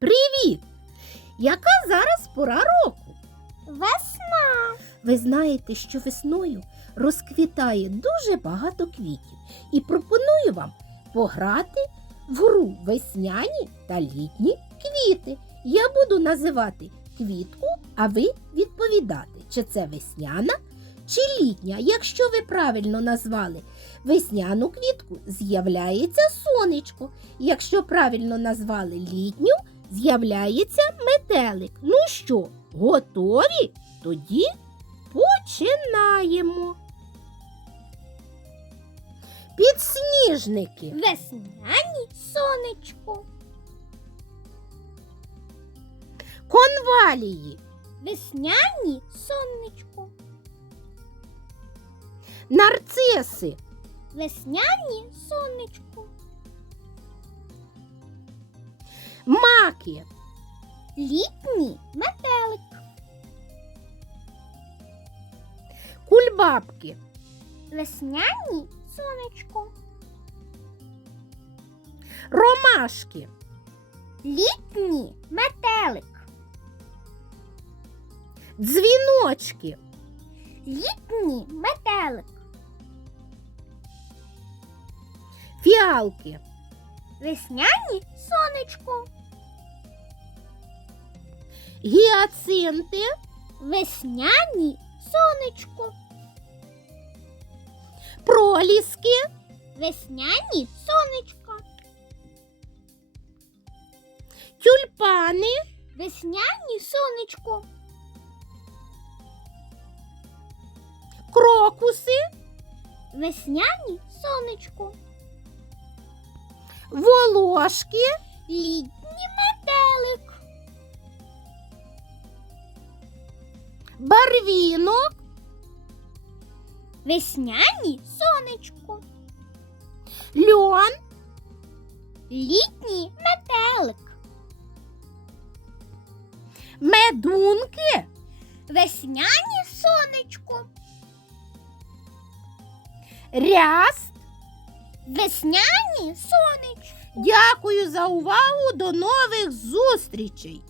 Привіт! Яка зараз пора року? Весна. Ви знаєте, що весною розквітає дуже багато квітів і пропоную вам пограти в гру весняні та літні квіти. Я буду називати квітку, а ви відповідати, чи це весняна чи літня. Якщо ви правильно назвали весняну квітку, з'являється сонечко. Якщо правильно назвали літню, з'являється метелик. Ну що, готові? Тоді починаємо. Підсніжники, Весняні сонечко. конвалії, Весняні сонечко. нарциси, Весняні сонечко. Маки, Літній метелик. кульбабки, Весняні сонечко. ромашки, Літній метелик. дзвіночки, Літній метелик. фіалки, Весняні сонечко. Гіацинти, Весняні сонечко. проліски, Весняні сонечко. тюльпани, Весняні сонечко. крокуси, Весняні сонечко. волошки, Літній барвінок, Весняні сонечко. льон, Літній метелик. медунки, Весняні сонечко. ряст. Весняні сонечко. Дякую за увагу. До нових зустрічей!